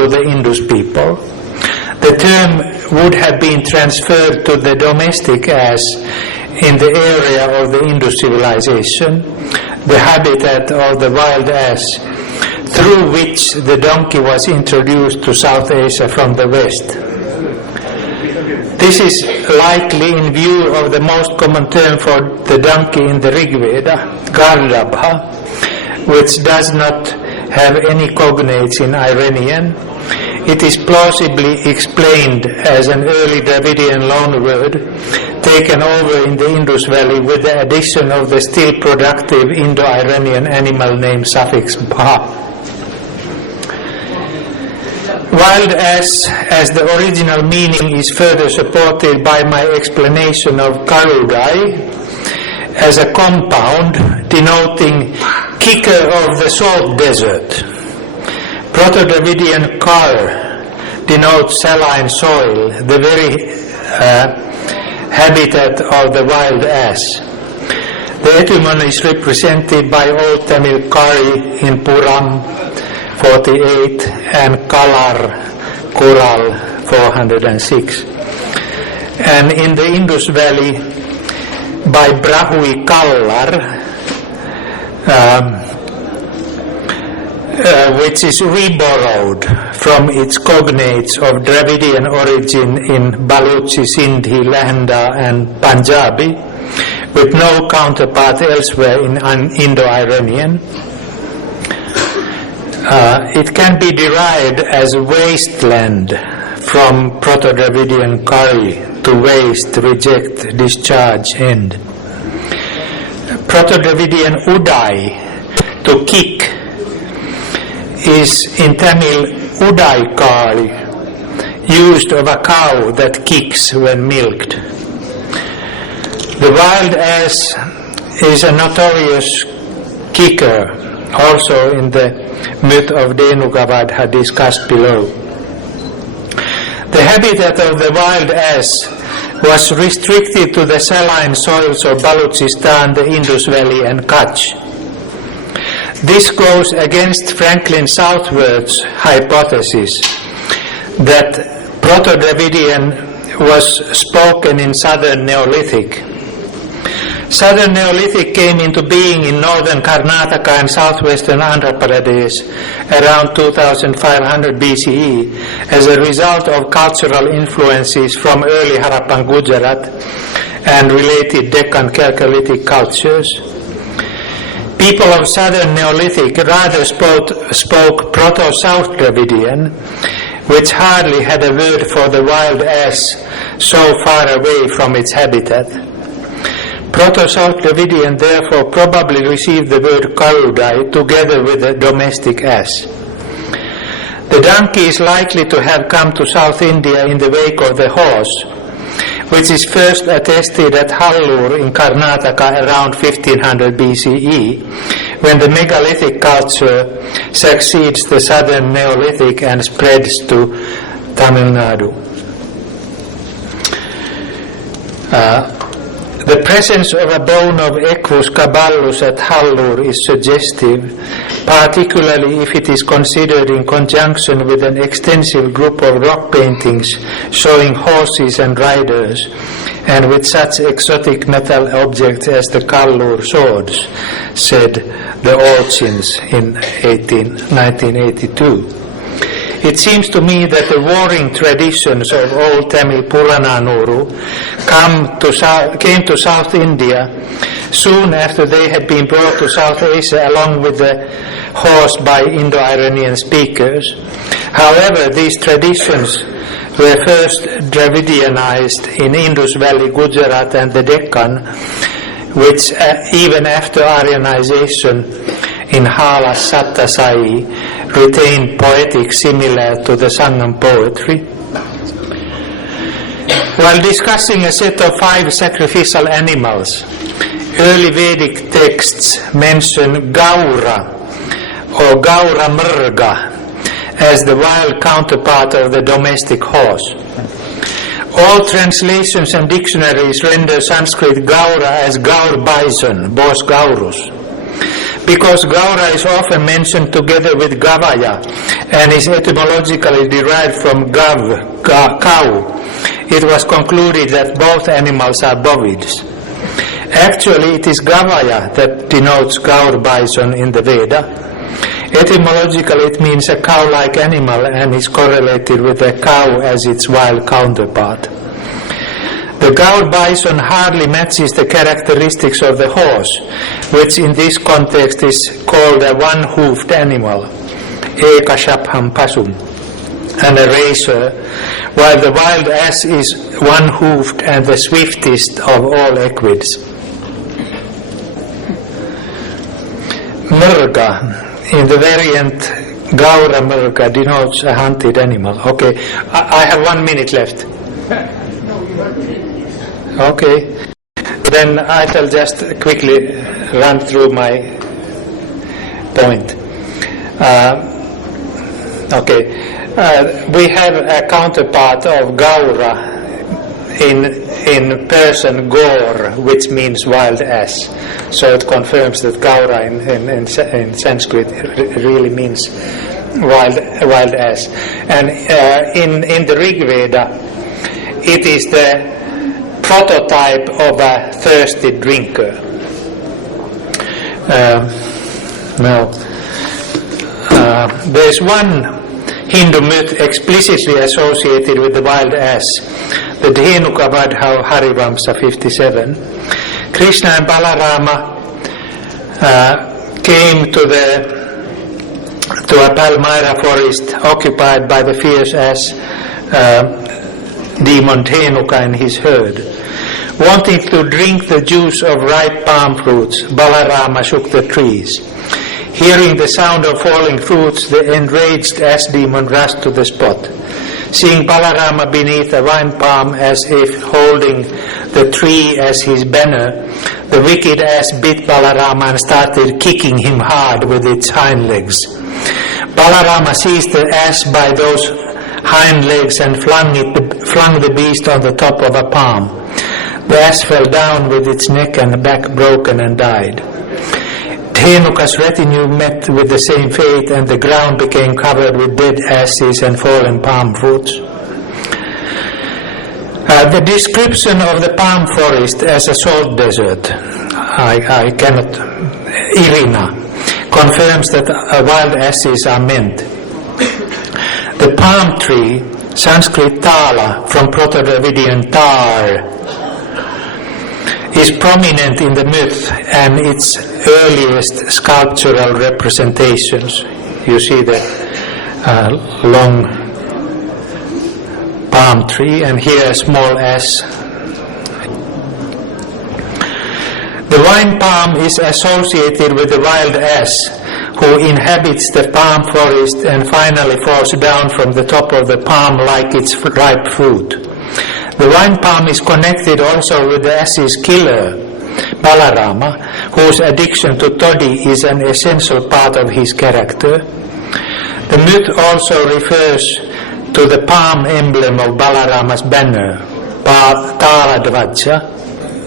to the Indus people. The term would have been transferred to the domestic ass in the area of the Indus civilization, the habitat of the wild ass, through which the donkey was introduced to South Asia from the west. This is likely in view of the most common term for the donkey in the Rig Veda, Gardabha, which does not have any cognates in Iranian. It is plausibly explained as an early Dravidian loanword taken over in the Indus Valley with the addition of the still productive Indo-Iranian animal name suffix bha. Wild ass as the original meaning is further supported by my explanation of karudai as a compound denoting kicker of the salt desert. Proto-Dravidian kar denotes saline soil, the very habitat of the wild ass. The etymon is represented by Old Tamil kari in Puram 48 and kalar, kural 406. And in the Indus Valley by Brahui kallar, which is reborrowed from its cognates of Dravidian origin in Baluchi, Sindhi, Lahanda and Punjabi, with no counterpart elsewhere in Indo-Iranian. It can be derived as wasteland from Proto-Dravidian kari, to waste, reject, discharge, end. Proto-Dravidian udai, to kick, is in Tamil udai kari, used of a cow that kicks when milked. The wild ass is a notorious kicker, also in the myth of Dhenukavadha discussed below. The habitat of the wild ass was restricted to the saline soils of Balochistan, the Indus Valley and Kutch. This goes against Franklin Southward's hypothesis that Proto-Dravidian was spoken in Southern Neolithic. Southern Neolithic came into being in northern Karnataka and southwestern Andhra Pradesh around 2500 BCE as a result of cultural influences from early Harappan Gujarat and related Deccan Chalcolithic cultures. People of Southern Neolithic rather spoke Proto-South Dravidian, which hardly had a word for the wild ass so far away from its habitat. Proto-South Dravidian therefore probably received the word karudai together with the domestic ass. The donkey is likely to have come to South India in the wake of the horse, which is first attested at Hallur in Karnataka around 1500 BCE, when the megalithic culture succeeds the southern Neolithic and spreads to Tamil Nadu. The presence of a bone of Equus caballus at Hallur is suggestive, particularly if it is considered in conjunction with an extensive group of rock paintings showing horses and riders, and with such exotic metal objects as the Kallur swords, said the Olchins in 1982. It seems to me that the warring traditions of old Tamil Purananuru came to South India soon after they had been brought to South Asia along with the horse by Indo-Iranian speakers. However, these traditions were first Dravidianized in Indus Valley, Gujarat and the Deccan, which even after Aryanization in Hala Sattasai retained poetic similar to the Sangam poetry. While discussing a set of 5 sacrificial animals, early Vedic texts mention Gaura or Gaura Mrga as the wild counterpart of the domestic horse. All translations and dictionaries render Sanskrit Gaura as Gaur bison, Bos Gaurus. Because Gaura is often mentioned together with Gavaya and is etymologically derived from Gav, cow, it was concluded that both animals are bovids. Actually, it is Gavaya that denotes Gaur bison in the Veda. Etymologically, it means a cow-like animal and is correlated with a cow as its wild counterpart. The Gaur bison hardly matches the characteristics of the horse, which in this context is called a one-hoofed animal, eka shapham pasum, and a racer, while the wild ass is one-hoofed and the swiftest of all equids. Murga, in the variant Gaura Murga, denotes a hunted animal. Okay, I have 1 minute left. Okay, then I shall just quickly run through my point. We have a counterpart of Gaura in Persian Gaur, which means wild ass. So it confirms that Gaura in Sanskrit really means wild ass. And in the Rig Veda, it is the prototype of a thirsty drinker. There's one Hindu myth explicitly associated with the wild ass, the Dhenuka Vadha Harivamsa 57. Krishna and Balarama came to a Palmyra forest occupied by the fierce ass demon Dhenuka and his herd. Wanting to drink the juice of ripe palm fruits, Balarama shook the trees. Hearing the sound of falling fruits, the enraged ass demon rushed to the spot. Seeing Balarama beneath a vine palm as if holding the tree as his banner, the wicked ass bit Balarama and started kicking him hard with its hind legs. Balarama seized the ass by those hind legs and flung the beast on the top of a palm. The ass fell down with its neck and back broken and died. Dhenuka's retinue met with the same fate, and the ground became covered with dead asses and fallen palm fruits. The description of the palm forest as a salt desert, I cannot, Irina, confirms that wild asses are meant. The palm tree, Sanskrit tala, from Proto-Dravidian tar, is prominent in the myth and its earliest sculptural representations. You see the long palm tree, and here a small ass. The vine palm is associated with the wild ass, who inhabits the palm forest and finally falls down from the top of the palm like its ripe fruit. The vine palm is connected also with the ass's killer, Balarama, whose addiction to toddy is an essential part of his character. The myth also refers to the palm emblem of Balarama's banner, Taladvaja.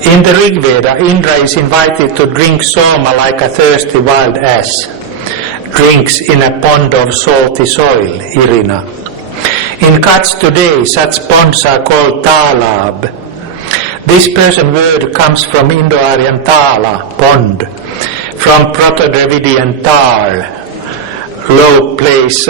In the Rig Veda, Indra is invited to drink soma like a thirsty wild ass drinks in a pond of salty soil, Irina. In Kutch today, such ponds are called talab. This Persian word comes from Indo-Aryan tala, pond, from Proto-Dravidian tar, low place,